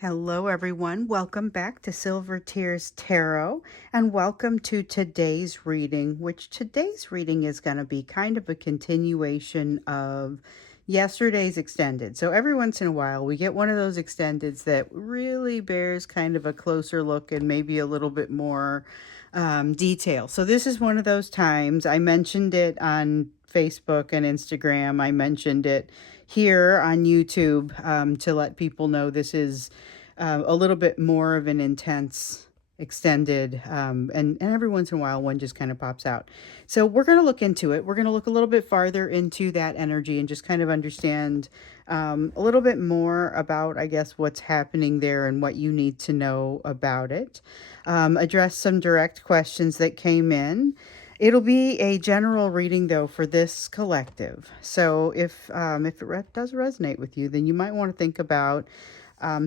Hello, everyone. Welcome back to Silver Tears Tarot, and welcome to today's reading, which today's reading is going to be kind of a continuation of yesterday's extended. So every once in a while, we get one of those extendeds that really bears kind of a closer look and maybe a little bit more detail. So this is one of those times. I mentioned it on Facebook and Instagram. I mentioned it here on YouTube to let people know this is a little bit more of an intense extended and every once in a while one just kind of pops out. So we're going to look into it. We're going to look a little bit farther into that energy and just kind of understand a little bit more about, I guess, what's happening there and what you need to know about it. Address some direct questions that came in. It'll be a general reading, though, for this collective. So if it does resonate with you, then you might want to think about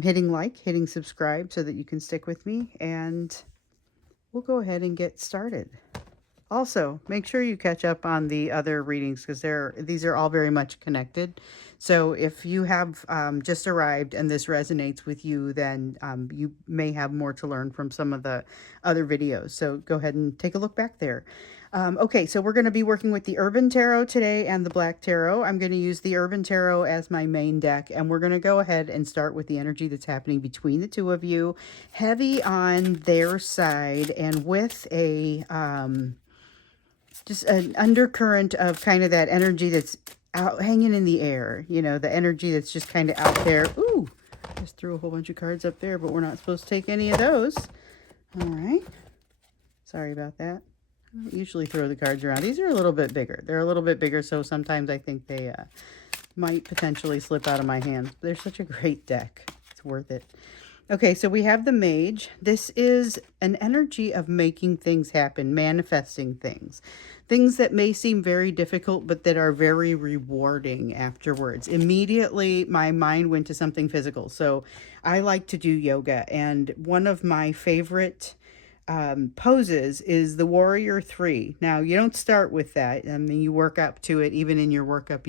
hitting like, hitting subscribe so that you can stick with me, and we'll go ahead and get started. Also, make sure you catch up on the other readings because these are all very much connected. So if you have just arrived and this resonates with you, then you may have more to learn from some of the other videos. So go ahead and take a look back there. Okay, so we're going to be working with the Urban Tarot today and the Black Tarot. I'm going to use the Urban Tarot as my main deck, and we're going to go ahead and start with the energy that's happening between the two of you, heavy on their side, and with a just an undercurrent of kind of that energy that's out hanging in the air, the energy that's just kind of out there. Ooh, just threw a whole bunch of cards up there, but we're not supposed to take any of those. All right. Sorry about that. I don't usually throw the cards around. These are a little bit bigger. They're a little bit bigger, so sometimes I think they might potentially slip out of my hands. They're such a great deck. It's worth it. Okay, so we have the Mage. This is an energy of making things happen, manifesting things. Things that may seem very difficult, but that are very rewarding afterwards. Immediately, my mind went to something physical. So I like to do yoga, and one of my favorite poses is the Warrior Three. Now, you don't start with that. I mean, you work up to it. Even in your workout,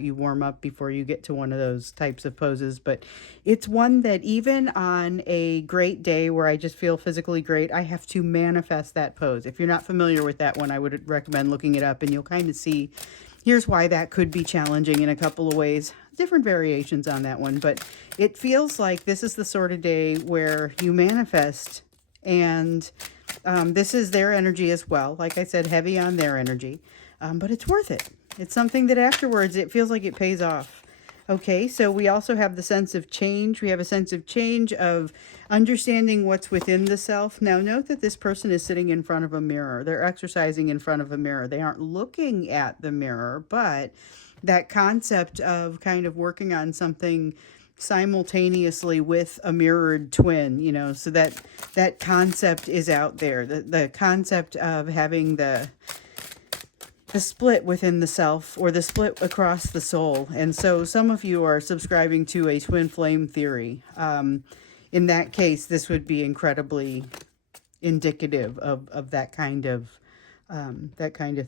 you warm up before you get to one of those types of poses. But it's one that even on a great day where I just feel physically great, I have to manifest that pose. If you're not familiar with that one, I would recommend looking it up, and you'll kind of see. Here's why that could be challenging in a couple of ways. Different variations on that one, but it feels like this is the sort of day where you manifest, and this is their energy as well. Like I said, heavy on their energy, but it's worth it. It's something that afterwards it feels like it pays off. Okay, so we also have the sense of change. We have a sense of change, of understanding what's within the self. Now, note that this person is sitting in front of a mirror. They're exercising in front of a mirror. They aren't looking at the mirror, but that concept of kind of working on something simultaneously with a mirrored twin, so that concept is out there. The concept of having the split within the self, or the split across the soul. And so some of you are subscribing to a twin flame theory. In that case, this would be incredibly indicative of that kind of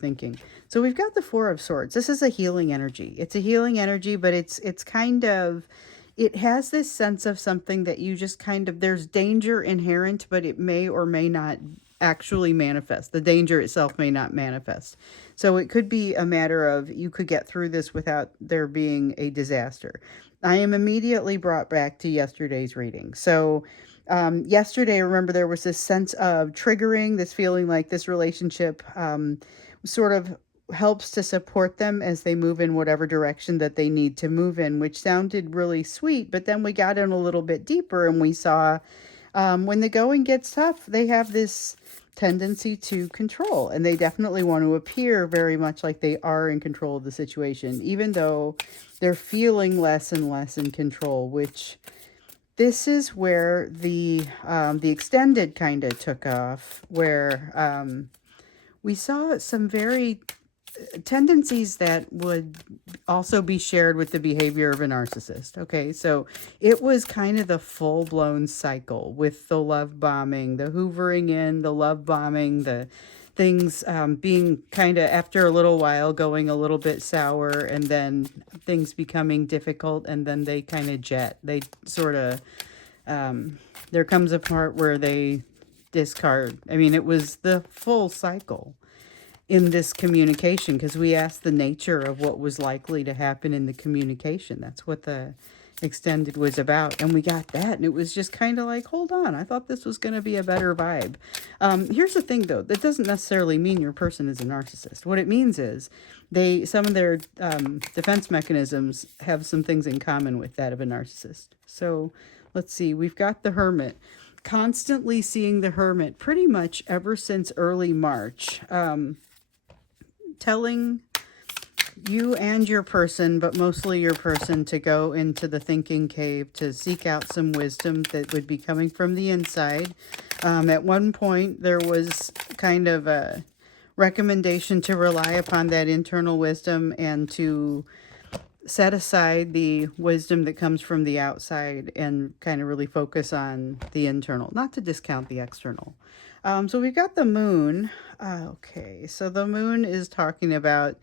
thinking. So we've got the Four of Swords. This is a healing energy. It's a healing energy, but it's kind of, it has this sense of something that you just kind of, there's danger inherent, but it may or may not actually manifest. The danger itself may not manifest. So it could be a matter of you could get through this without there being a disaster. I am immediately brought back to yesterday's reading. So yesterday, remember, there was this sense of triggering, this feeling like this relationship sort of helps to support them as they move in whatever direction that they need to move in, which sounded really sweet. But then we got in a little bit deeper and we saw when the going gets tough, they have this tendency to control, and they definitely want to appear very much like they are in control of the situation, even though they're feeling less and less in control, which this is where the extended kind of took off, where we saw some very tendencies that would also be shared with the behavior of a narcissist. Okay, so it was kind of the full-blown cycle with the love bombing, the hoovering in, the love bombing, the things being kind of, after a little while, going a little bit sour, and then things becoming difficult, and then they kind of jet. They sort of There comes a part where they discard. I mean, it was the full cycle in this communication because we asked the nature of what was likely to happen in the communication. That's what the extended was about. And we got that. And it was just kind of like, hold on, I thought this was going to be a better vibe. Here's the thing, though. That doesn't necessarily mean your person is a narcissist. What it means is some of their defense mechanisms have some things in common with that of a narcissist. So let's see. We've got the hermit. Constantly seeing the hermit pretty much ever since early March. Telling you and your person, but mostly your person, to go into the thinking cave to seek out some wisdom that would be coming from the inside. At one point, there was kind of a recommendation to rely upon that internal wisdom and to set aside the wisdom that comes from the outside and kind of really focus on the internal, not to discount the external. So we've got the moon. Okay, so the moon is talking about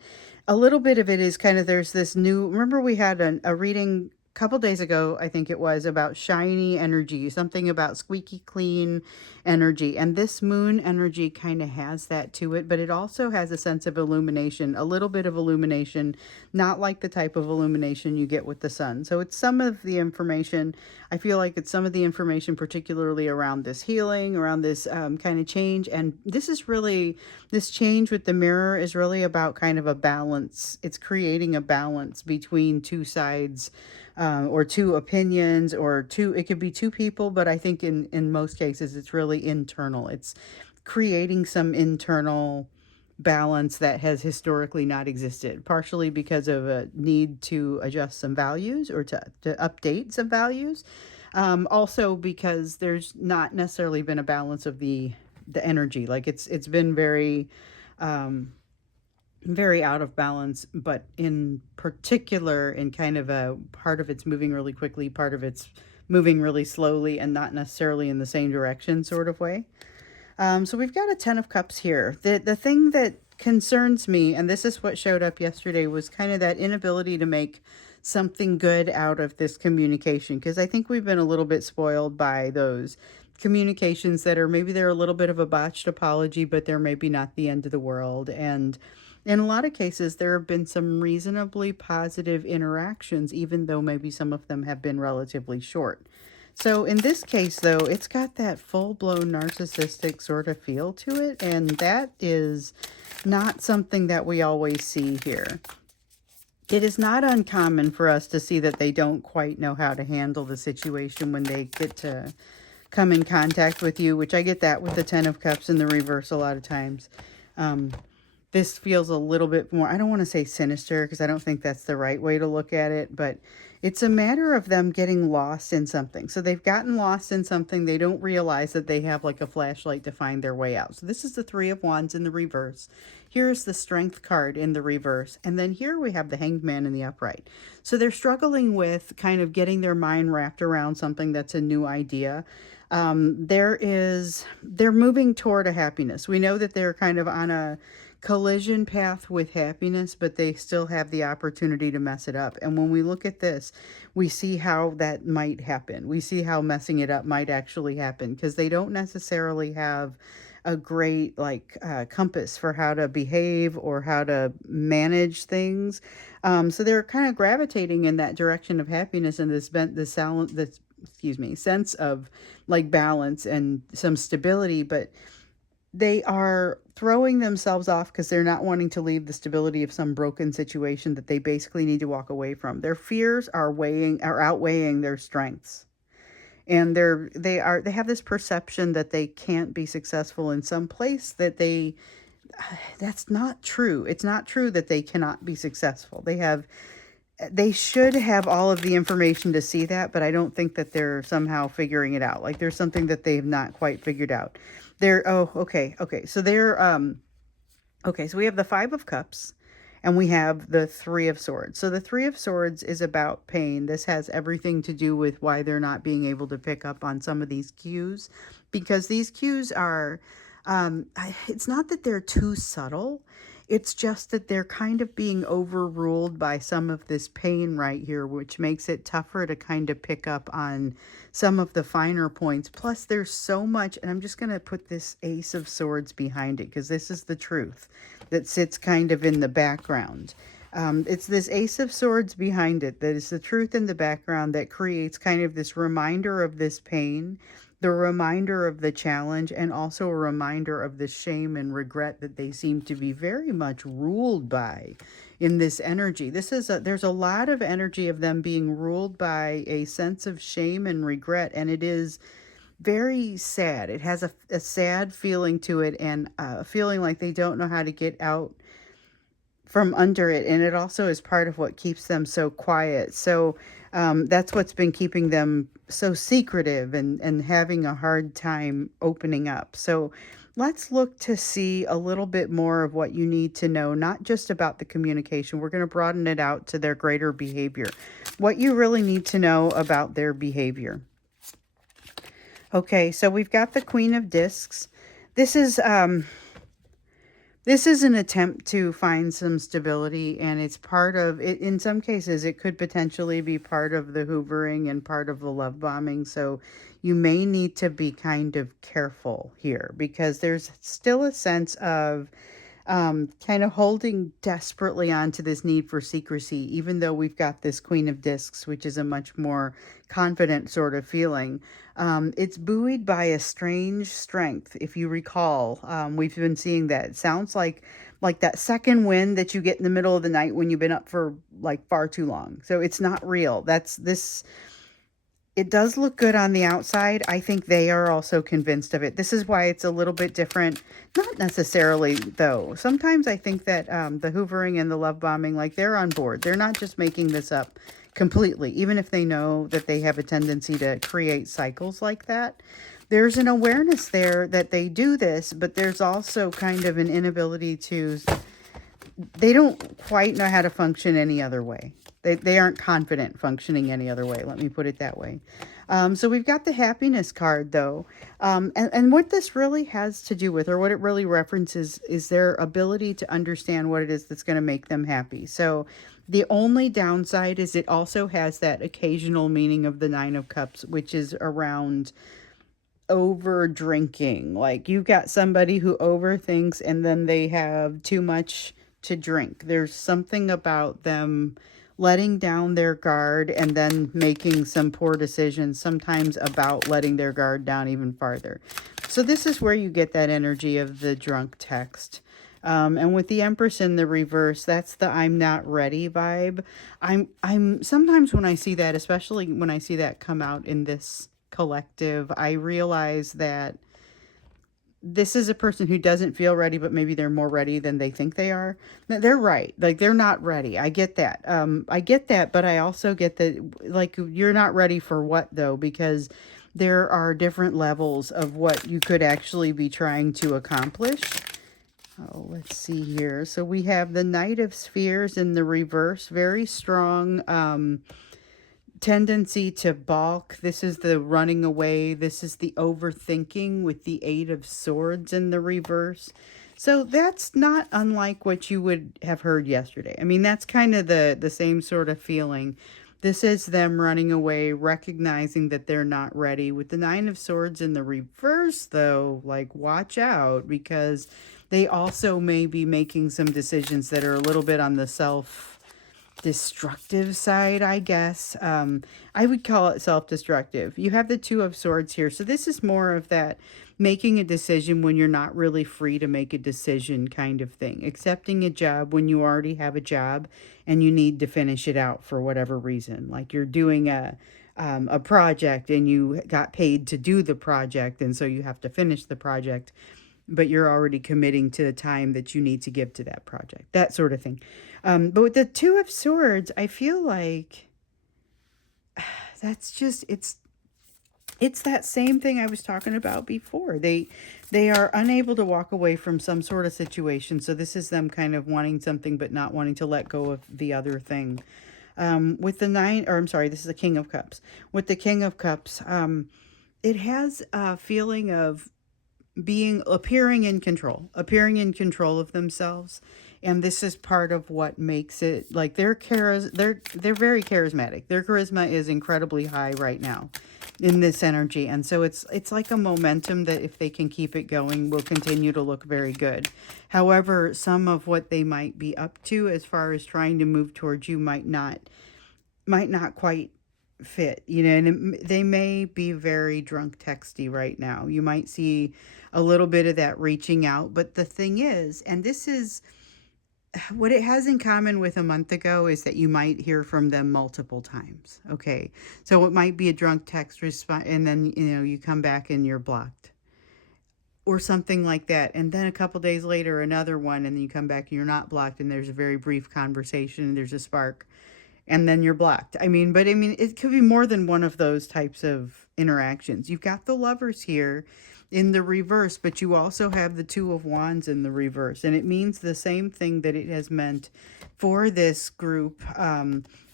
a little bit of it is kind of there's this new, remember we had a reading a couple days ago, I think it was, about shiny energy, something about squeaky clean energy. And this moon energy kind of has that to it, but it also has a sense of illumination, a little bit of illumination, not like the type of illumination you get with the sun. So it's some of the information. I feel like it's some of the information, particularly around this healing, around this kind of change. And this is really, this change with the mirror is really about kind of a balance. It's creating a balance between two sides, or two opinions, or two, it could be two people, but I think in most cases it's really internal. It's creating some internal balance that has historically not existed, partially because of a need to adjust some values or to update some values. Also because there's not necessarily been a balance of the energy. Like it's been very very out of balance, but in particular in kind of a part of it's moving really quickly, part of it's moving really slowly and not necessarily in the same direction sort of way. So we've got a 10 of cups here. The thing that concerns me, and this is what showed up yesterday, was kind of that inability to make something good out of this communication, because I think we've been a little bit spoiled by those communications that are maybe they're a little bit of a botched apology, but they're maybe not the end of the world. And in a lot of cases, there have been some reasonably positive interactions, even though maybe some of them have been relatively short. So in this case, though, it's got that full-blown narcissistic sort of feel to it, and that is not something that we always see here. It is not uncommon for us to see that they don't quite know how to handle the situation when they get to come in contact with you, which I get that with the 10 of Cups in the reverse a lot of times. This feels a little bit more, I don't want to say sinister because I don't think that's the right way to look at it, but it's a matter of them getting lost in something. So they've gotten lost in something. They don't realize that they have like a flashlight to find their way out. So this is the 3 of Wands in the reverse. Here's the Strength card in the reverse. And then here we have the Hanged Man in the upright. So they're struggling with kind of getting their mind wrapped around something that's a new idea. They're moving toward a happiness. We know that they're kind of on a collision path with happiness, but they still have the opportunity to mess it up. And when we look at this, we see how that might happen. We see how messing it up might actually happen, because they don't necessarily have a great compass for how to behave or how to manage things. So they're kind of gravitating in that direction of happiness and sense of like balance and some stability, but they are throwing themselves off because they're not wanting to leave the stability of some broken situation that they basically need to walk away from. Their fears are outweighing their strengths. And they have this perception that they can't be successful in some place that's not true. It's not true that they cannot be successful. They should have all of the information to see that, but I don't think that they're somehow figuring it out. Like there's something that they have not quite figured out. Okay. So so we have the 5 of Cups and we have the 3 of Swords. So the 3 of Swords is about pain. This has everything to do with why they're not being able to pick up on some of these cues, because these cues are, it's not that they're too subtle. It's just that they're kind of being overruled by some of this pain right here, which makes it tougher to kind of pick up on some of the finer points. Plus, there's so much, and I'm just going to put this Ace of Swords behind it because this is the truth that sits kind of in the background. It's this Ace of Swords behind it that is the truth in the background that creates kind of this reminder of this pain, the reminder of the challenge, and also a reminder of the shame and regret that they seem to be very much ruled by in this energy. There's a lot of energy of them being ruled by a sense of shame and regret, and it is very sad. It has a sad feeling to it, and a feeling like they don't know how to get out from under it, and it also is part of what keeps them so quiet. So that's what's been keeping them so secretive and having a hard time opening up. So let's look to see a little bit more of what you need to know, not just about the communication. We're going to broaden it out to their greater behavior, what you really need to know about their behavior. Okay, so we've got the Queen of Discs. This is an attempt to find some stability, and it's part of it. In some cases, it could potentially be part of the hoovering and part of the love bombing. So you may need to be kind of careful here because there's still a sense of kind of holding desperately on to this need for secrecy, even though we've got this Queen of Discs, which is a much more confident sort of feeling. It's buoyed by a strange strength. If you recall, we've been seeing that. It sounds like that second wind that you get in the middle of the night when you've been up for like far too long. So it's not real. It does look good on the outside. I think they are also convinced of it. This is why it's a little bit different. Not necessarily, though. Sometimes I think that the hoovering and the love bombing, like they're on board. They're not just making this up completely, even if they know that they have a tendency to create cycles like that. There's an awareness there that they do this, but there's also kind of an inability to, they don't quite know how to function any other way. They aren't confident functioning any other way. Let me put it that way. So we've got the happiness card, though. And what this really has to do with, or what it really references, is their ability to understand what it is that's going to make them happy. So the only downside is it also has that occasional meaning of the Nine of Cups, which is around over drinking. Like you've got somebody who overthinks and then they have too much to drink. There's something about them letting down their guard and then making some poor decisions, sometimes about letting their guard down even farther. So this is where you get that energy of the drunk text. And with the Empress in the reverse, that's the I'm not ready vibe. I'm sometimes when I see that, especially when I see that come out in this collective, I realize that this is a person who doesn't feel ready, but maybe they're more ready than they think they are. They're right. Like they're not ready. I get that. I get that, but I also get that, like, you're not ready for what though? Because there are different levels of what you could actually be trying to accomplish. Oh, let's see here. So we have the Knight of Spheres in the reverse, very strong, tendency to balk. This is the running away. This is the overthinking with the Eight of Swords in the reverse. So that's not unlike what you would have heard yesterday. I mean, that's kind of the same sort of feeling. This is them running away, recognizing that they're not ready. With the Nine of Swords in the reverse, though, like, watch out, because they also may be making some decisions that are a little bit on the self-destructive side, I guess. I would call it self-destructive. You have the Two of Swords here. So this is more of that making a decision when you're not really free to make a decision kind of thing. Accepting a job when you already have a job and you need to finish it out for whatever reason. Like you're doing a project and you got paid to do the project, and so you have to finish the project, but you're already committing to the time that you need to give to that project, that sort of thing. But with the Two of Swords, I feel like that's just, it's that same thing I was talking about before. They are unable to walk away from some sort of situation. So this is them kind of wanting something, but not wanting to let go of the other thing. With the this is the King of Cups. With the King of Cups, it has a feeling of appearing in control of themselves. And this is part of what makes it like they're very charismatic. Their charisma is incredibly high right now in this energy. And so it's like a momentum that if they can keep it going will continue to look very good. However, some of what they might be up to as far as trying to move towards you might not quite fit, and they may be very drunk texty right now. You might see a little bit of that reaching out, but the thing is, and this is what it has in common with a month ago, is that you might hear from them multiple times. Okay. So it might be a drunk text response, and then, you come back and you're blocked or something like that. And then a couple days later, another one, and then you come back and you're not blocked, and there's a very brief conversation, and there's a spark, and then you're blocked. But it could be more than one of those types of interactions. You've got the Lovers here in the reverse, but you also have the Two of Wands in the reverse. And it means the same thing that it has meant for this group,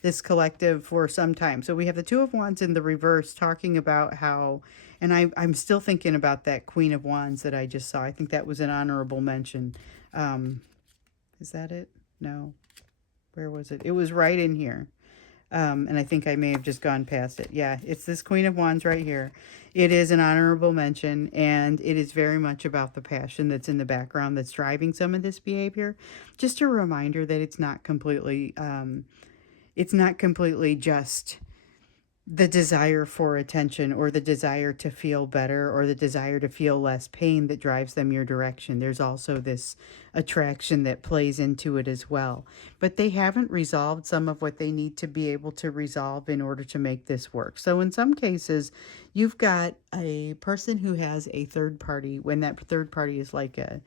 this collective, for some time. So we have the Two of Wands in the reverse talking about how, and I'm still thinking about that Queen of Wands that I just saw. I think that was an honorable mention. Is that it? No. Where was it? It was right in here. And I think I may have just gone past it. Yeah, it's this Queen of Wands right here. It is an honorable mention, and it is very much about the passion that's in the background that's driving some of this behavior. Just a reminder that it's not completely just the desire for attention or the desire to feel better or the desire to feel less pain that drives them your direction. There's also this attraction that plays into it as well. But they haven't resolved some of what they need to be able to resolve in order to make this work. So in some cases, you've got a person who has a third party, when that third party is like a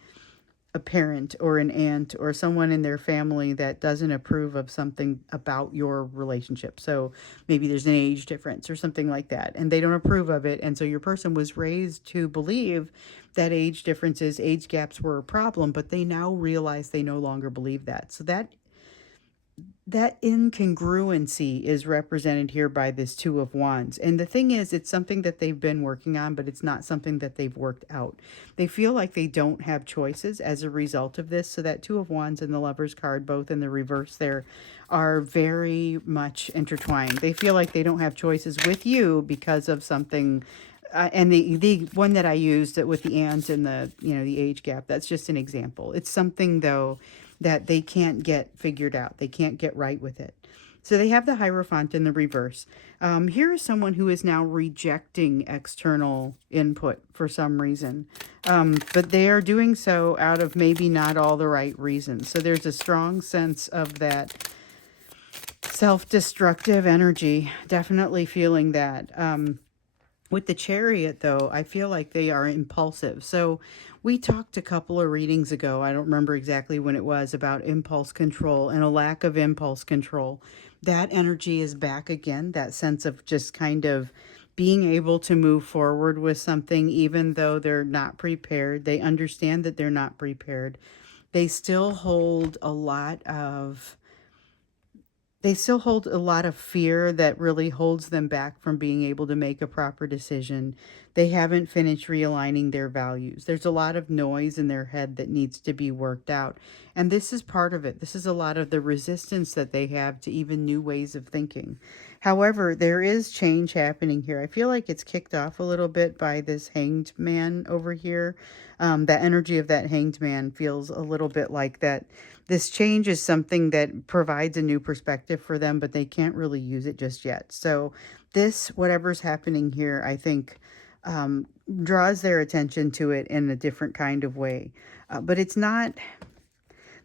parent or an aunt or someone in their family that doesn't approve of something about your relationship. So maybe there's an age difference or something like that, and they don't approve of it. And so your person was raised to believe that age differences, age gaps were a problem, but they now realize they no longer believe that. So that incongruency is represented here by this Two of Wands. And the thing is, it's something that they've been working on, but it's not something that they've worked out. They feel like they don't have choices as a result of this. So that Two of Wands and the Lovers card, both in the reverse there, are very much intertwined. They feel like they don't have choices with you because of something. And the one that I used with the ants and the age gap, that's just an example. It's something, though, that they can't get figured out. They can't get right with it. So they have the Hierophant in the reverse. Here is someone who is now rejecting external input for some reason. But they are doing so out of maybe not all the right reasons. So there's a strong sense of that self-destructive energy. Definitely feeling that. With the Chariot, though, I feel like they are impulsive. So we talked a couple of readings ago, I don't remember exactly when it was, about impulse control and a lack of impulse control. That energy is back again, that sense of just kind of being able to move forward with something even though they're not prepared. They understand that they're not prepared. They still hold a lot of fear that really holds them back from being able to make a proper decision. They haven't finished realigning their values. There's a lot of noise in their head that needs to be worked out. And this is part of it. This is a lot of the resistance that they have to even new ways of thinking. However, there is change happening here. I feel like it's kicked off a little bit by this Hanged Man over here. That energy of that Hanged Man feels a little bit like that. This change is something that provides a new perspective for them, but they can't really use it just yet. So this, whatever's happening here, I think draws their attention to it in a different kind of way. But it's not,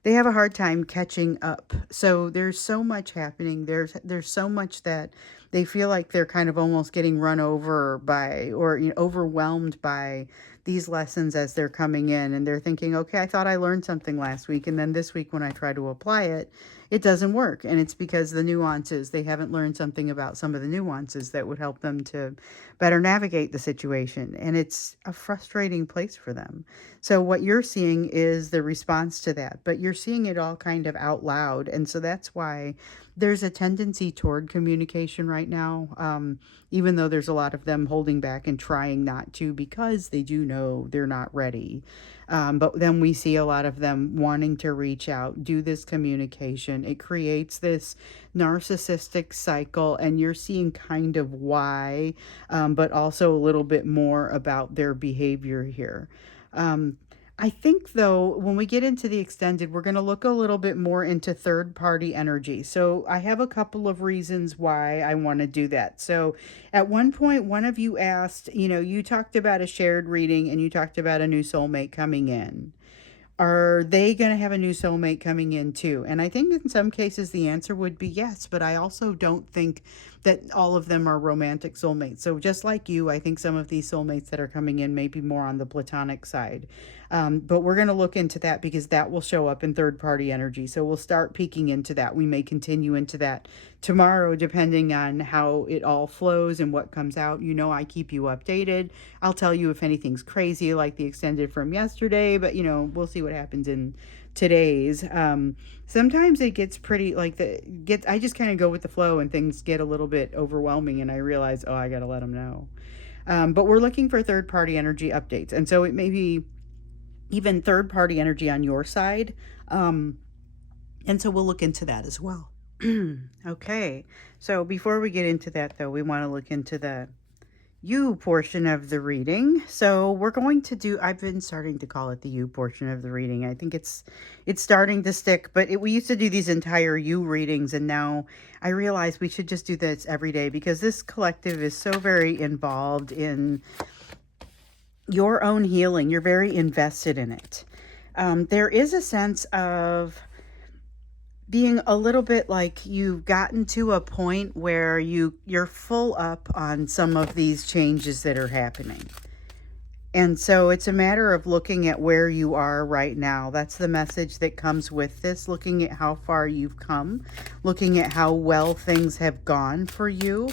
they have a hard time catching up. So there's so much happening. There's so much that they feel like they're kind of almost getting run over by, or overwhelmed by these lessons as they're coming in, and they're thinking, okay, I thought I learned something last week, and then this week when I try to apply it, it doesn't work. And it's because the nuances, they haven't learned something about some of the nuances that would help them to better navigate the situation. And it's a frustrating place for them. So what you're seeing is the response to that, but you're seeing it all kind of out loud. And so that's why there's a tendency toward communication right now. even though there's a lot of them holding back and trying not to because they do know they're not ready. But then we see a lot of them wanting to reach out, do this communication. It creates this narcissistic cycle, and you're seeing kind of why, but also a little bit more about their behavior here. Um, I think, though, when we get into the extended, we're going to look a little bit more into third party energy. So I have a couple of reasons why I want to do that. So at one point, one of you asked, you talked about a shared reading and you talked about a new soulmate coming in. Are they going to have a new soulmate coming in too? And I think in some cases the answer would be yes, but I also don't think that all of them are romantic soulmates. So just like you, I think some of these soulmates that are coming in may be more on the platonic side. But we're going to look into that because that will show up in third party energy. So we'll start peeking into that. We may continue into that tomorrow, depending on how it all flows and what comes out. I keep you updated. I'll tell you if anything's crazy like the extended from yesterday, but we'll see what happens in today's. Sometimes it gets pretty like I just kind of go with the flow and things get a little bit overwhelming and I realize, I got to let them know. But we're looking for third party energy updates. And so it may be even third party energy on your side. And so we'll look into that as well. Okay. So before we get into that, though, we want to look into the you portion of the reading. So we're going to do, I've been starting to call it the you portion of the reading. I think it's starting to stick, but we used to do these entire you readings, and now I realize we should just do this every day because this collective is so very involved in your own healing. You're very invested in it. There is a sense of being a little bit like you've gotten to a point where you're full up on some of these changes that are happening. And so it's a matter of looking at where you are right now. That's the message that comes with this, looking at how far you've come, looking at how well things have gone for you.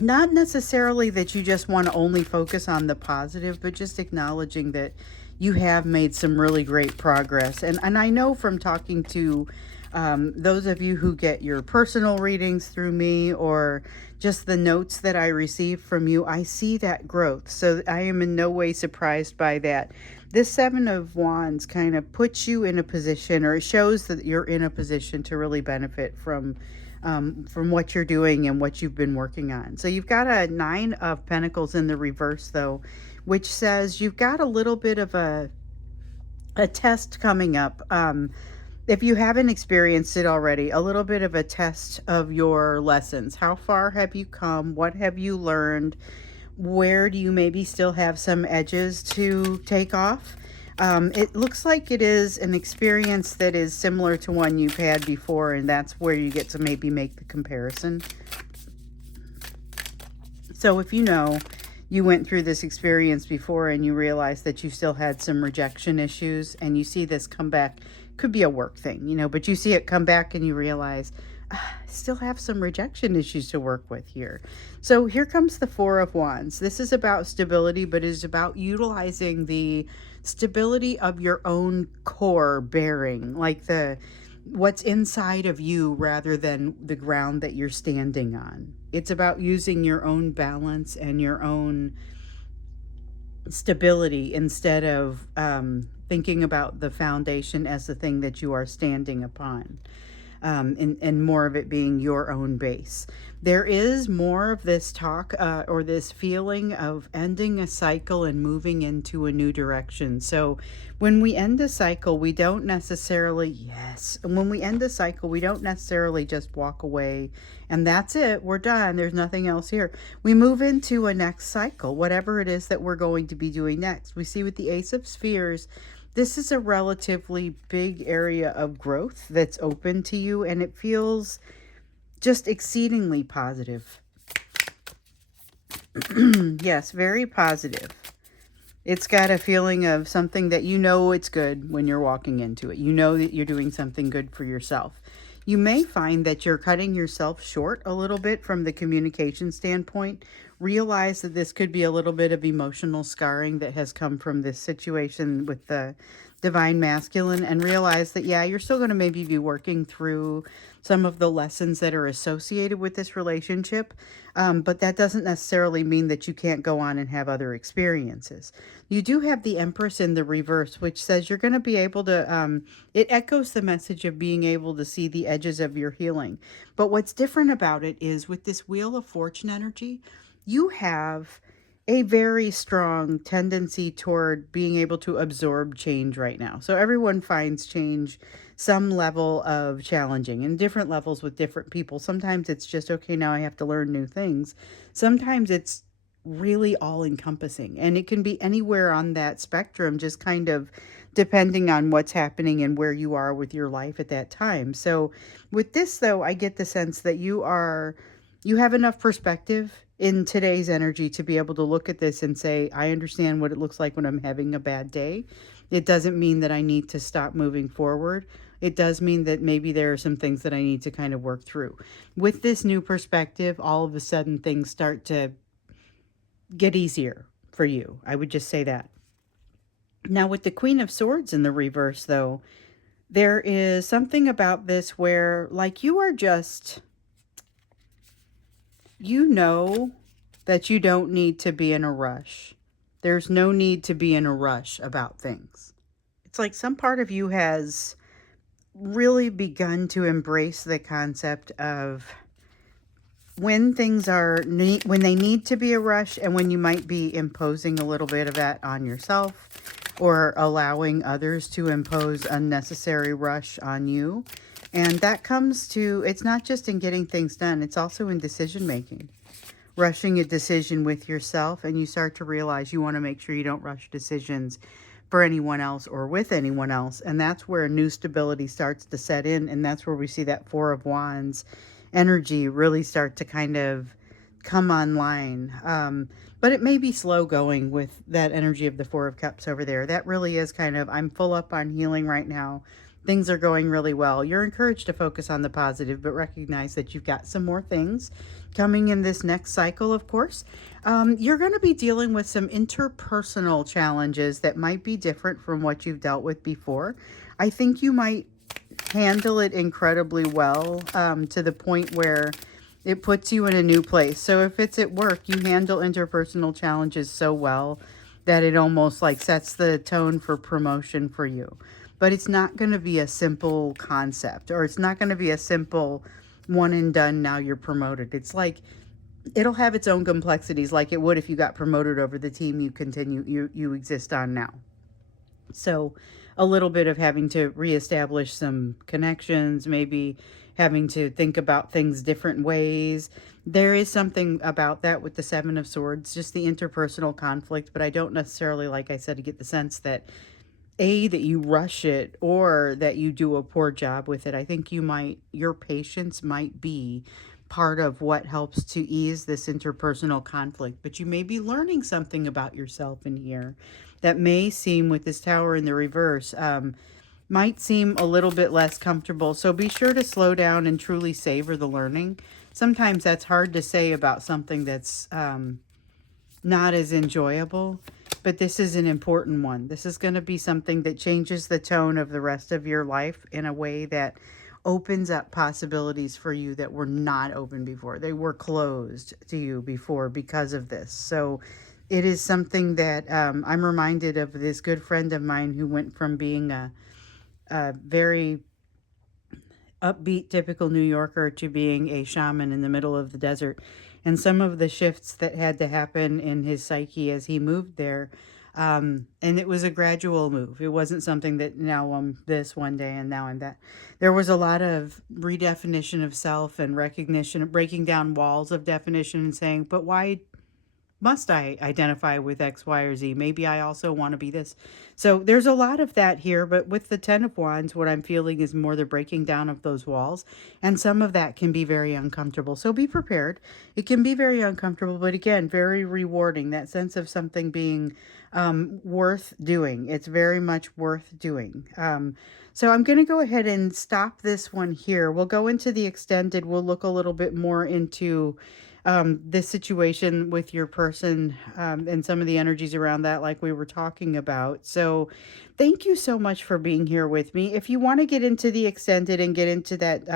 Not necessarily that you just want to only focus on the positive, but just acknowledging that you have made some really great progress. And I know from talking to those of you who get your personal readings through me or just the notes that I receive from you, I see that growth. So I am in no way surprised by that. This Seven of Wands kind of puts you in a position, or it shows that you're in a position to really benefit from what you're doing and what you've been working on. So you've got a Nine of Pentacles in the reverse, though, which says you've got a little bit of a test coming up. If you haven't experienced it already, a little bit of a test of your lessons. How far have you come? What have you learned? Where do you maybe still have some edges to take off? It looks like it is an experience that is similar to one you've had before, and that's where you get to maybe make the comparison. So if you went through this experience before and you realize that you still had some rejection issues and you see this come back, could be a work thing, but you see it come back and you realize, I still have some rejection issues to work with here. So here comes the Four of Wands. This is about stability, but it is about utilizing the stability of your own core bearing, like what's inside of you rather than the ground that you're standing on. It's about using your own balance and your own stability instead of thinking about the foundation as the thing that you are standing upon. And more of it being your own base. There is more of this talk or this feeling of ending a cycle and moving into a new direction. So when we end a cycle, we don't necessarily, when we end a cycle, we don't necessarily just walk away and that's it, we're done, there's nothing else here. We move into a next cycle, whatever it is that we're going to be doing next. We see with the Ace of Spheres, this is a relatively big area of growth that's open to you, and it feels just exceedingly positive. Yes, very positive. It's got a feeling of something that it's good when you're walking into it. You know that you're doing something good for yourself. You may find that you're cutting yourself short a little bit from the communication standpoint realize that this could be a little bit of emotional scarring that has come from this situation with the divine masculine, and realize that, yeah, you're still going to maybe be working through some of the lessons that are associated with this relationship. But that doesn't necessarily mean that you can't go on and have other experiences. You do have the Empress in the reverse, which says you're going to be able to, it echoes the message of being able to see the edges of your healing. But what's different about it is with this Wheel of Fortune energy, you have a very strong tendency toward being able to absorb change right now. So everyone finds change some level of challenging, and different levels with different people. Sometimes it's just, okay, now I have to learn new things. Sometimes it's really all encompassing, and it can be anywhere on that spectrum, just kind of depending on what's happening and where you are with your life at that time. So with this though, I get the sense that you have enough perspective in today's energy to be able to look at this and say, I understand what it looks like when I'm having a bad day. It doesn't mean that I need to stop moving forward. It does mean that maybe there are some things that I need to kind of work through. With this new perspective, all of a sudden things start to get easier for you. I would just say that. Now, with the Queen of Swords in the reverse, though, there is something about this where, like, you are just, you know that you don't need to be in a rush. There's no need to be in a rush about things. It's like some part of you has really begun to embrace the concept of when things are when they need to be a rush, and when you might be imposing a little bit of that on yourself or allowing others to impose unnecessary rush on you. And that comes to, it's not just in getting things done, it's also in decision making. Rushing a decision with yourself, and you start to realize you want to make sure you don't rush decisions for anyone else or with anyone else. And that's where new stability starts to set in, and that's where we see that Four of Wands energy really start to kind of come online. But it may be slow going with that energy of the Four of Cups over there. That really is kind of, I'm full up on healing right now. Things are going really well. You're encouraged to focus on the positive, but recognize that you've got some more things coming in this next cycle, of course. You're going to be dealing with some interpersonal challenges that might be different from what you've dealt with before. I think you might handle it incredibly well, to the point where it puts you in a new place. So if it's at work, you handle interpersonal challenges so well that it almost like sets the tone for promotion for you. But it's not going to be a simple concept, or it's not going to be a simple one and done, now you're promoted. It's like, it'll have its own complexities, like it would if you got promoted over the team you exist on now. So a little bit of having to reestablish some connections, maybe having to think about things different ways. There is something about that with the Seven of Swords, just the interpersonal conflict, but I don't necessarily, like I said, get the sense that that you rush it or that you do a poor job with it. I think your patience might be part of what helps to ease this interpersonal conflict, but you may be learning something about yourself in here that may seem, with this Tower in the reverse, might seem a little bit less comfortable. So be sure to slow down and truly savor the learning. Sometimes that's hard to say about something that's not as enjoyable, but this is an important one. This is going to be something that changes the tone of the rest of your life in a way that opens up possibilities for you that were not open before. They were closed to you before because of this. So it is something that I'm reminded of this good friend of mine who went from being a very upbeat, typical New Yorker to being a shaman in the middle of the desert. And some of the shifts that had to happen in his psyche as he moved there. And it was a gradual move. It wasn't something that now I'm this one day and now I'm that. There was a lot of redefinition of self and recognition, breaking down walls of definition and saying, but why must I identify with X, Y, or Z? Maybe I also want to be this. So there's a lot of that here, but with the Ten of Wands, what I'm feeling is more the breaking down of those walls. And some of that can be very uncomfortable. So be prepared. It can be very uncomfortable, but again, very rewarding. That sense of something being worth doing. It's very much worth doing. So I'm going to go ahead and stop this one here. We'll go into the extended. We'll look a little bit more into this situation with your person, and some of the energies around that, like we were talking about. So, thank you so much for being here with me. If you want to get into the extended and get into that,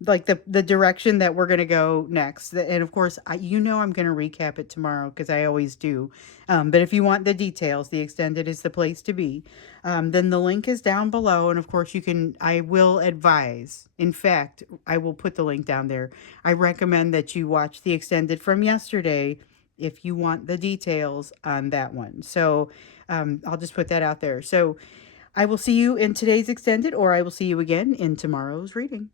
like the direction that we're going to go next, and of course, I'm going to recap it tomorrow because I always do. But if you want the details, the extended is the place to be. Then the link is down below, and of course, I will advise. In fact, I will put the link down there. I recommend that you watch the extended from yesterday if you want the details on that one. So I'll just put that out there. So I will see you in today's extended, or I will see you again in tomorrow's reading.